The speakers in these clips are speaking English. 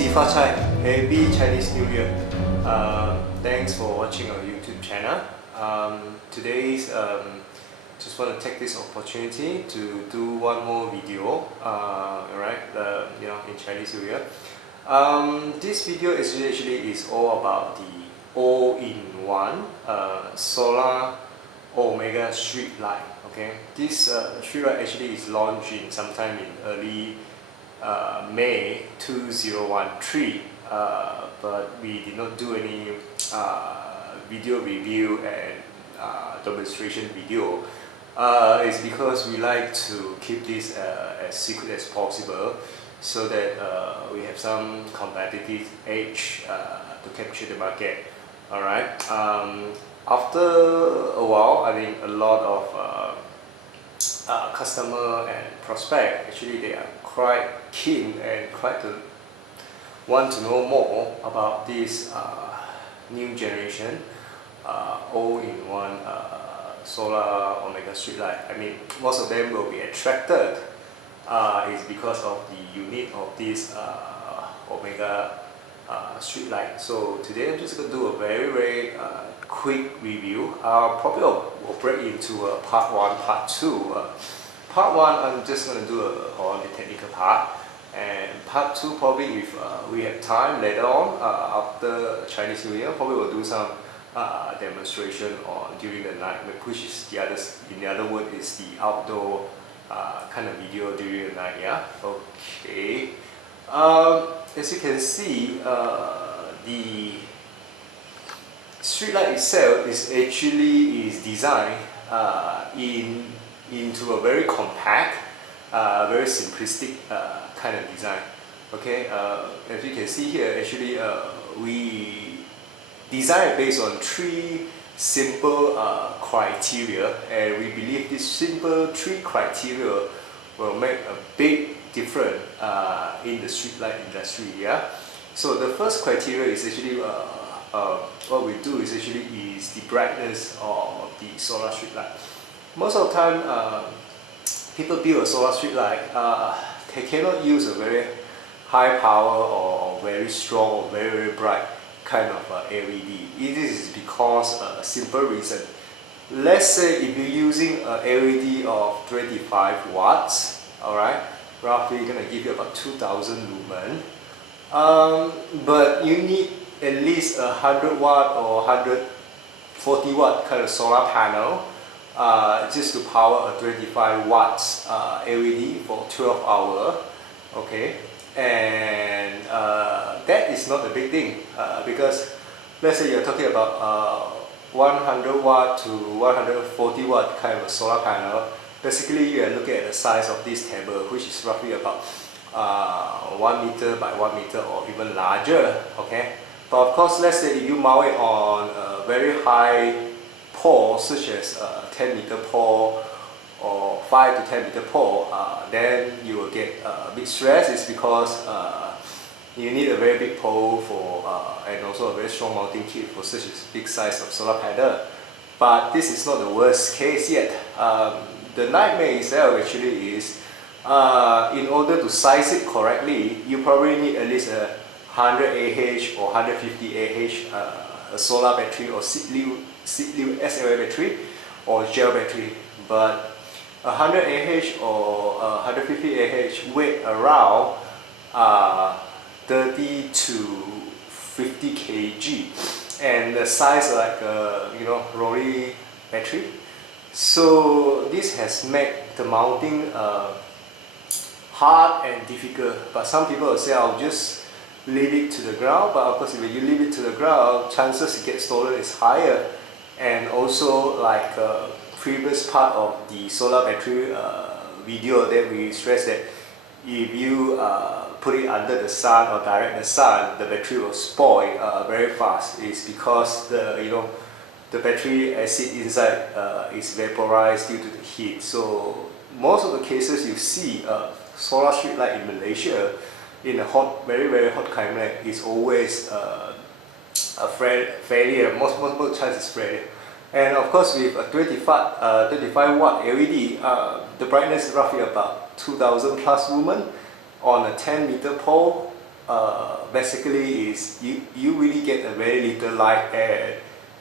Happy Chinese New Year. Thanks for watching our YouTube channel. Today's just want to take this opportunity to do one more video. In Chinese New Year. This video is all about the all-in-one solar Omega street light. Okay, this street light actually is launched in sometime in early May 2013, but we did not do any video review and demonstration video. It's because we like to keep this as secret as possible, so that we have some competitive edge to capture the market. Alright. After a while, I think a lot of customer and prospect actually they are quite keen and quite want to know more about this new generation all-in-one solar Omega street light. I mean, most of them will be attracted is because of the unit of this Omega street light. So today I'm just going to do a very quick review. Probably will break into part 1, part 2. Part 1 I'm just going to do on the technical part, and part 2 probably if we have time later on after Chinese New Year, probably we'll do some demonstration on during the night, which is in the other word is the outdoor kind of video during the night. Yeah. Okay. As you can see, the street light itself is actually designed into a very compact, very simplistic kind of design. Okay, as you can see here, actually we designed based on 3 simple criteria, and we believe this simple 3 criteria will make a big difference in the street light industry. Yeah. So the first criteria is actually what we do is the brightness of the solar street light. Most of the time, people build a solar street light, they cannot use a very high power or very strong or very bright kind of LED. It is because a simple reason. Let's say if you're using an LED of 25 watts, alright, roughly going to give you about 2000 lumen, but you need at least 100 watt or 140 watt kind of solar panel just to power a 25 watts LED for 12 hours. Okay, and that is not a big thing because let's say you're talking about 100 watt to 140 watt kind of a solar panel. Basically, you are looking at the size of this table, which is roughly about 1 meter by 1 meter or even larger. Okay, but of course, let's say if you mount it on a very high pole, such as 10-meter pole or 5 to 10-meter pole, then you will get big stress. It's because you need a very big pole for and also a very strong mounting kit for such a big size of solar panel. But this is not the worst case yet. The nightmare itself actually is in order to size it correctly, you probably need at least a 100 Ah or 150 Ah a solar battery or seed-leaf SLA battery or gel battery. But 100 Ah or 150 Ah weigh around 30 to 50 kg, and the size like rolling battery. So this has made the mounting hard and difficult. But some people will say, I'll just leave it to the ground. But of course, if you leave it to the ground, chances it gets stolen is higher. And also, like previous part of the solar battery video, that we stress that if you put it under the sun or direct the sun, the battery will spoil very fast. It's because the battery acid inside is vaporized due to the heat. So most of the cases you see solar street light in Malaysia in a hot, very hot climate is always a failure. Most chances failure. And of course, with a 25 watt LED, the brightness is roughly about 2000 plus lumen on a 10-meter pole. basically is you really get a very little light, and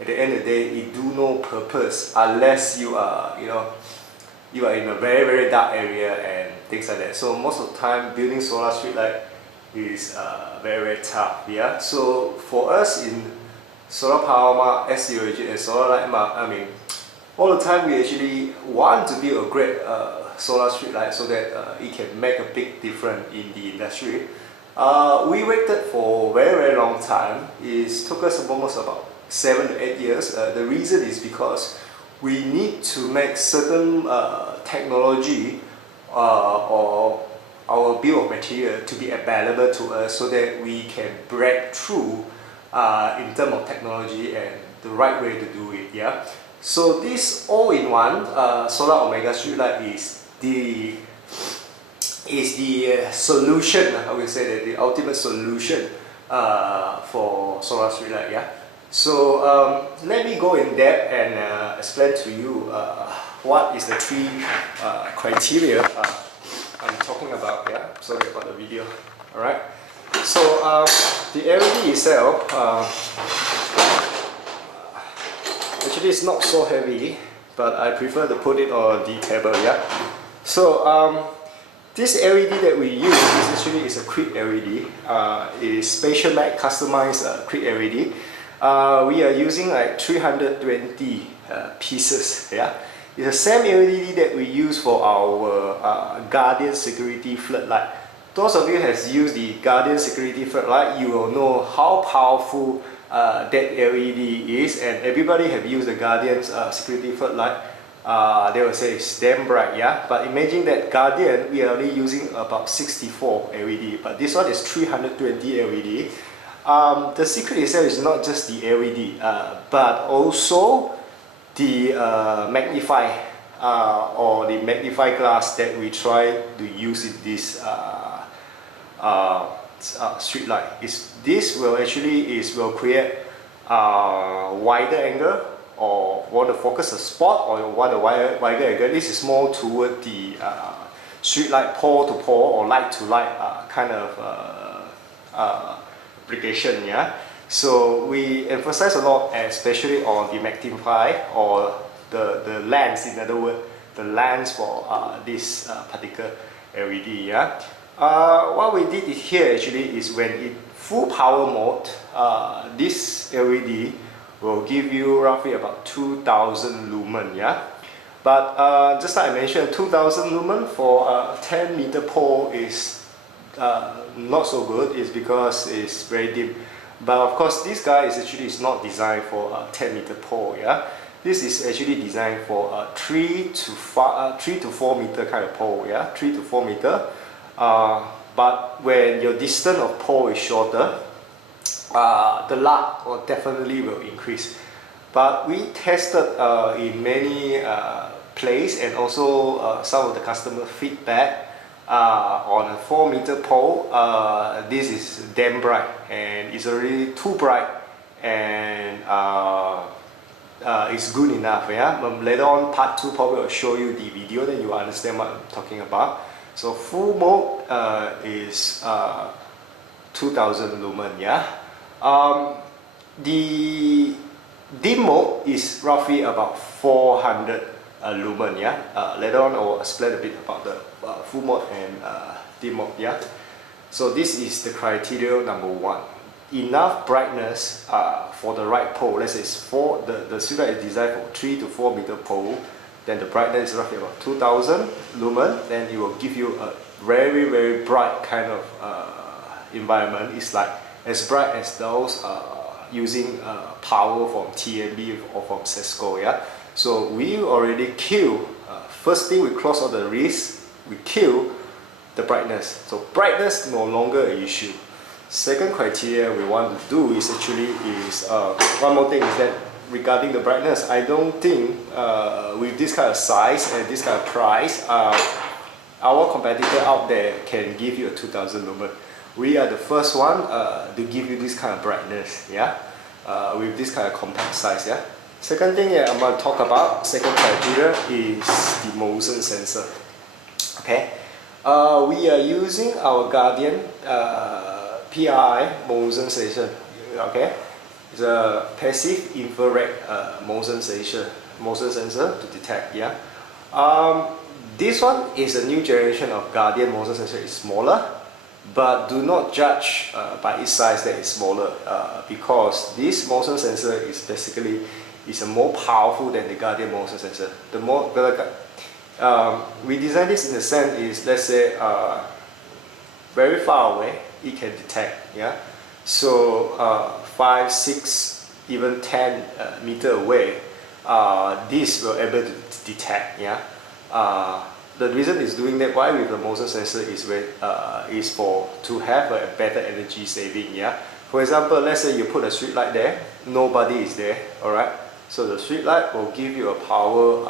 at the end of the day it do no purpose unless you are you are in a very dark area and things like that. So most of the time building solar street light is very tough. Yeah. So for us in solar power mark, SCOG and solar light mark, I mean, all the time we actually want to build a great solar street light so that it can make a big difference in the industry. We waited for very long time. It took us almost about 7 to 8 years. The reason is because we need to make certain technology or our bill of material to be available to us so that we can break through in terms of technology and the right way to do it. Yeah. So this all-in-one solar omega street light is the solution. I would say that the ultimate solution for solar street light. Yeah. So let me go in depth and explain to you what is the three criteria I'm talking about. Yeah. Sorry about the video. All right. So the LED itself. Actually, it's not so heavy, but I prefer to put it on the table. Yeah. So this LED that we use is a quick LED. It is spatial light customized quick LED. We are using like 320 pieces. Yeah. It's the same LED that we use for our Guardian security floodlight. Those of you has used the Guardian security floodlight, you will know how powerful that LED is, and everybody have used the Guardian's security floodlight. They will say it's damn bright, yeah. But imagine that Guardian, we are only using about 64 LED, but this one is 320 LED. The secret itself is not just the LED, but also the magnify or the magnify glass that we try to use in this street light. This will actually will create wider angle, or want to focus a spot, or want a wider angle. This is more toward the street light pole to pole or light to light kind of application. Yeah. So we emphasize a lot, especially on the magnify or the lens. In other words, the lens for this particular LED. Yeah. What we did here actually is when in full power mode, this LED will give you roughly about 2000 lumen. Yeah. But just like I mentioned, 2000 lumen for a 10 meter pole is not so good. It's because it's very dim. But of course, this guy is not designed for a 10 meter pole. Yeah. This is actually designed for a 3 to 4 meter kind of pole. Yeah. 3 to 4 meter. But when your distance of pole is shorter, the light definitely will increase. But we tested in many places, and also some of the customer feedback on a 4 meter pole. This is damn bright, and it's already too bright, and it's good enough. Yeah. Later on, part 2 probably will show you the video, then you will understand what I'm talking about. So full mode is 2000 lumen. Yeah. The dim mode is roughly about 400 lumen. Yeah. Later on I will explain a bit about the full mode and dim mode. Yeah. So this is the criteria number 1. Enough brightness for the right pole. Let's say the street light is designed for 3 to 4 meter pole. Then the brightness is roughly about 2000 lumen. Then it will give you a very bright kind of environment. It's like as bright as those using power from TNB or from Cisco. Yeah. So we already kill. First thing, we cross all the risks. We kill the brightness. So brightness no longer an issue. Second criteria we want to do is actually one more thing is that regarding the brightness, I don't think with this kind of size and this kind of price, our competitor out there can give you a 2000 lumen. We are the first one to give you this kind of brightness. Yeah, with this kind of compact size. Yeah. Second thing I'm going to talk about, second criteria, is the motion sensor. Okay, we are using our Guardian PI motion sensor. Okay, it's a passive infrared motion sensor to detect. Yeah. This one is a new generation of Guardian motion sensor. It's smaller, but do not judge by its size that it's smaller because this motion sensor is basically a more powerful than the Guardian motion sensor. We designed this in the sense is, let's say very far away it can detect. Yeah, so 5, 6, even 10 meter away, this will able to detect. Yeah. The reason is doing that why with the motion sensor is for to have a better energy saving. Yeah. For example, let's say you put a street light there, nobody is there. All right. So the street light will give you a power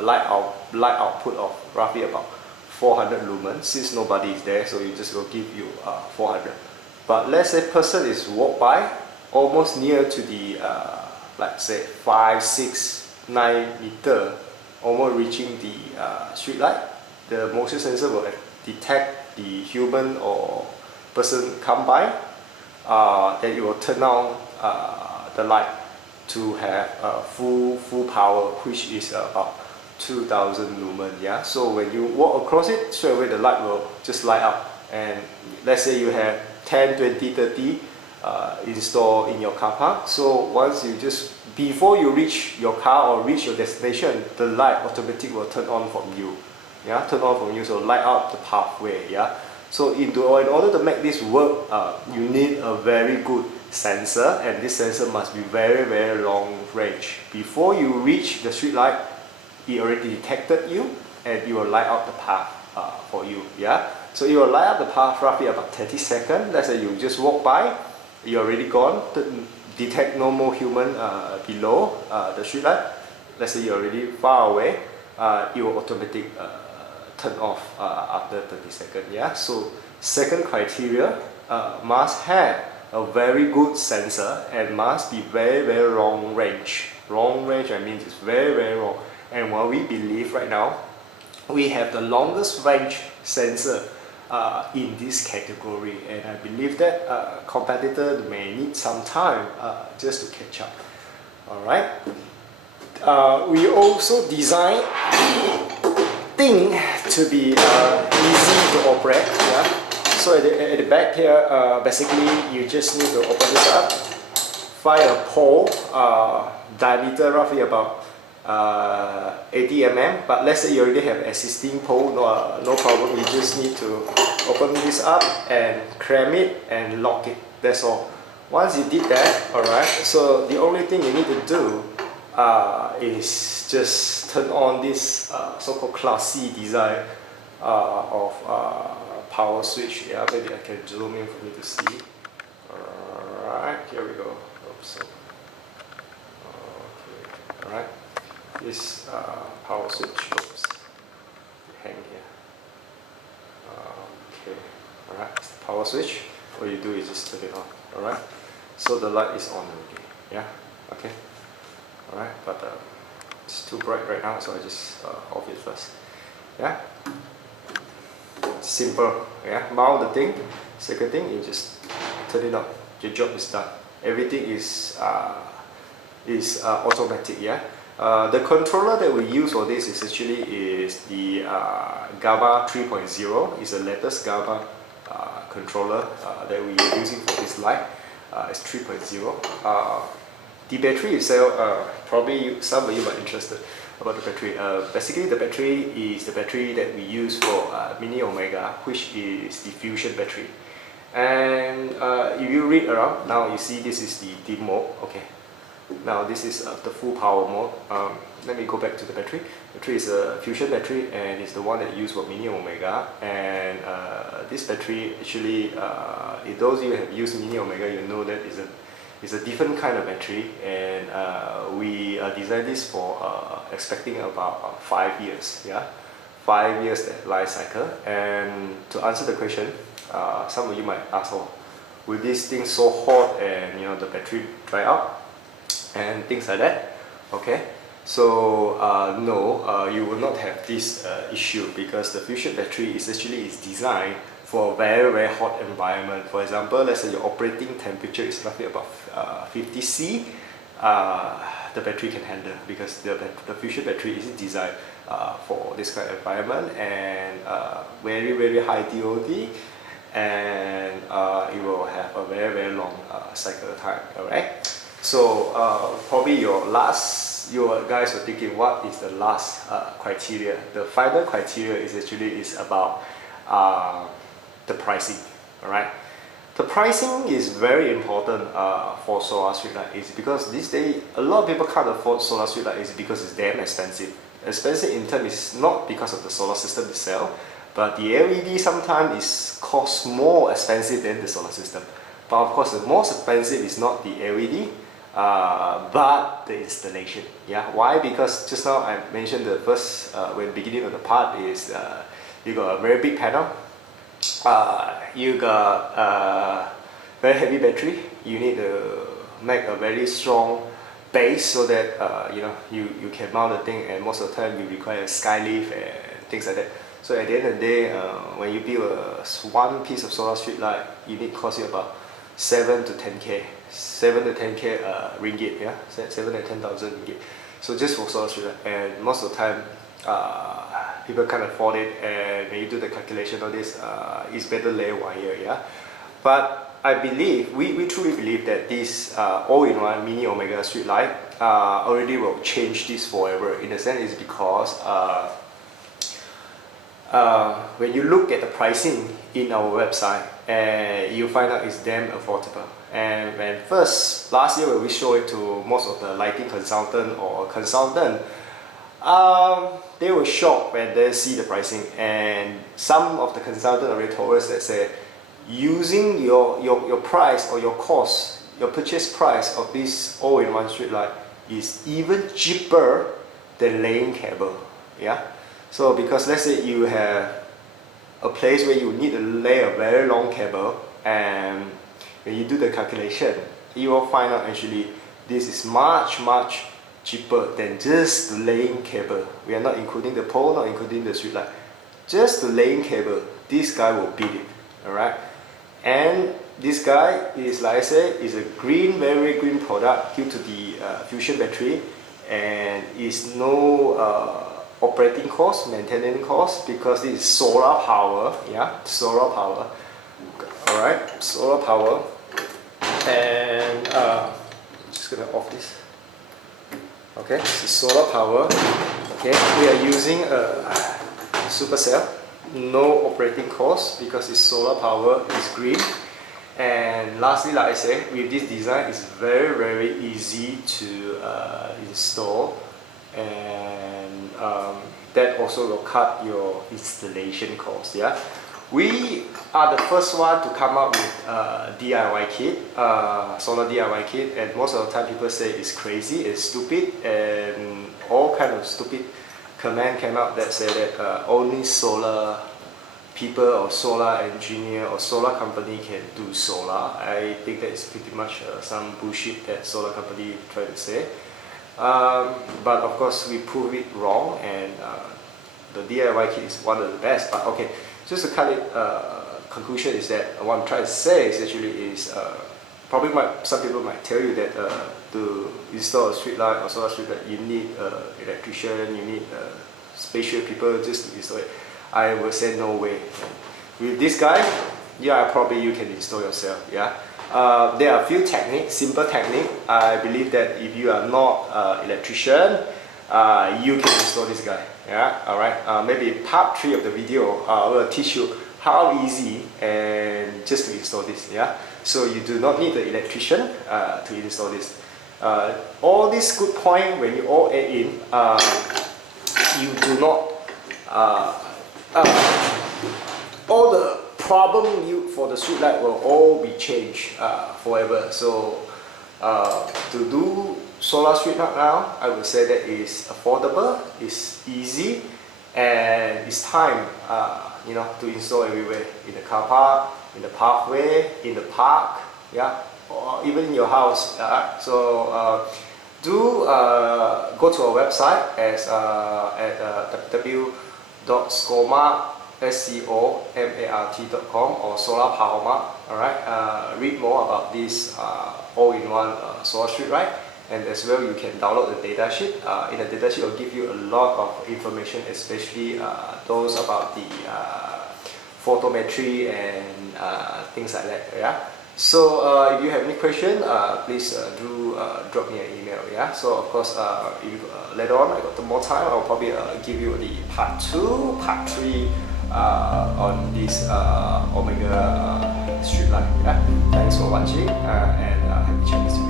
light output of roughly about 400 lumens. Since nobody is there, so it just will give you 400. But let's say person is walk by almost near to the let's say 5, 6, 9 meter, almost reaching the street light, the motion sensor will detect the human or person come by, then it will turn on the light to have full power, which is about 2000 lumen. Yeah, so when you walk across it, straight away the light will just light up. And let's say you have 10, 20, 30 installed in your car park. So once you just before you reach your car or reach your destination, the light automatically will turn on from you. Yeah, turn on from you, so light up the pathway. Yeah, so in order to make this work, you need a very good sensor, and this sensor must be very long range. Before you reach the street light, it already detected you, and it will light up the path for you. Yeah, so it will light up the path roughly about 30 seconds. Let's say you just walk by, you're already gone. Detect no more human below the street light. Let's say you're already far away, it will automatically turn off after 30 seconds. Yeah. So second criteria, must have a very good sensor and must be very long range. Long range, I mean it's very long. And what we believe right now, we have the longest range sensor in this category, and I believe that competitor may need some time just to catch up. All right. We also design thing to be easy to operate. Yeah. So at the back here, basically you just need to open this up, find a pole diameter roughly about 80 mm, but let's say you already have existing pole, no problem. You just need to open this up and clamp it and lock it. That's all. Once you did that, alright, so the only thing you need to do is just turn on this so-called classy design of power switch. Yeah, maybe I can zoom in for you to see. Alright, here we go. Oops. Okay. Alright. This power switch, oops, hang here. Okay, alright, it's the power switch. All you do is just turn it on, alright. So the light is on already, yeah, okay, alright, but it's too bright right now, so I just off it first, yeah. Simple, yeah, mount the thing. Second thing, you just turn it on, your job is done. Everything is automatic, yeah. The controller that we use for this is actually the Gamma 3.0. It's the latest Gamma controller that we are using for this light. It's 3.0. The battery itself, probably some of you might be interested about the battery. Basically, the battery is the battery that we use for Mini Omega, which is the fusion battery. And if you read around, now you see this is the dim mode. Okay. Now this is the full power mode. Let me go back to the battery. The battery is a fusion battery, and it's the one that used for Mini Omega. And this battery actually, if those of you have used Mini Omega, you know that it's a different kind of battery. And we designed this for expecting about 5 years. Yeah, 5 years that life cycle. And to answer the question, some of you might ask, oh, will this thing so hot and the battery dry out and things like that? Okay, so no, you will not have this issue, because the fusion battery is actually designed for a very hot environment. For example, let's say your operating temperature is roughly about 50 C. The battery can handle, because the fusion battery is designed for this kind of environment, and very high DOD, and it will have a very long cycle time. Alright, so probably you guys are thinking, what is the last criteria? The final criteria is about the pricing. Alright, the pricing is very important for solar streetlight. Is because these days a lot of people can't afford solar streetlight is because it's damn expensive. Expensive in terms is not because of the solar system itself, but the LED sometimes costs more expensive than the solar system. But of course, the most expensive is not the LED, but the installation. Yeah, why? Because just now I mentioned the first, when beginning of the part is you got a very big panel, you got a very heavy battery. You need to make a very strong base so that you can mount the thing, and most of the time you require a skylift and things like that. So at the end of the day, when you build one piece of solar street light, it cost you about 7 to 10k, 7 to 10k ringgit, yeah, 7 to 10,000 ringgit. So just for solar street light, and most of the time people can't afford it, and when you do the calculation of this, it's better lay wire, yeah. But I believe, we truly believe that this all-in-one mini Omega street light already will change this forever. In a sense, is because when you look at the pricing in our website, you find out it's damn affordable. And when last year when we show it to most of the lighting consultant or consultant, they were shocked when they see the pricing. And some of the consultants already told us that say, using your price or your cost, your purchase price of this all-in-one street light is even cheaper than laying cable. Yeah. So because let's say you have a place where you need to lay a very long cable, and when you do the calculation, you will find out actually this is much cheaper than just the laying cable. We are not including the pole, not including the street light. Just the laying cable, this guy will beat it. Alright? And this guy is, like I said, is a very green product due to the fusion battery, and is no operating cost, maintenance cost, because this is solar power. Yeah, solar power. Alright, solar power. And I'm just gonna off this. Okay, this is solar power. Okay, we are using a supercell, no operating cost because it's solar power, it's green. And lastly, like I said, with this design, it's very easy to install, and that also will cut your installation cost. Yeah, we are the first one to come up with DIY kit, solar DIY kit, and most of the time people say it's crazy, it's stupid, and all kind of stupid comment came out that say that only solar people or solar engineer or solar company can do solar. I think that is pretty much some bullshit that solar company try to say. But of course we prove it wrong, and the DIY kit is one of the best. But okay, just to cut it, conclusion is that what I'm trying to say is actually probably some people might tell you that to install a street light or solar street light, you need electrician, you need special people just to install it. I will say no way. With this guy, yeah, probably you can install yourself. Yeah, there are a few techniques, simple technique. I believe that if you are not electrician, you can install this guy. Yeah, all right. Maybe part 3 of the video will teach you how easy and just to install this. Yeah, so you do not need the electrician to install this. All these good point when you all add in, you do not. All the problem for the street light will all be changed forever. So to do solar street light now, I would say that is affordable, is easy, and it's time to install everywhere, in the car park, in the pathway, in the park, yeah, or even in your house. So do go to our website at www.scoma SCOMART.com or Solar Power Mart. Alright, read more about this all-in-one solar street light, and as well you can download the datasheet. In the datasheet, it will give you a lot of information, especially those about the photometry and things like that. Yeah. So if you have any question, please do drop me an email. Yeah. So of course, if later on I got more time, I'll probably give you the part 2, part 3 on this Omega street light. Yeah. Thanks for watching and happy Chinese New Year.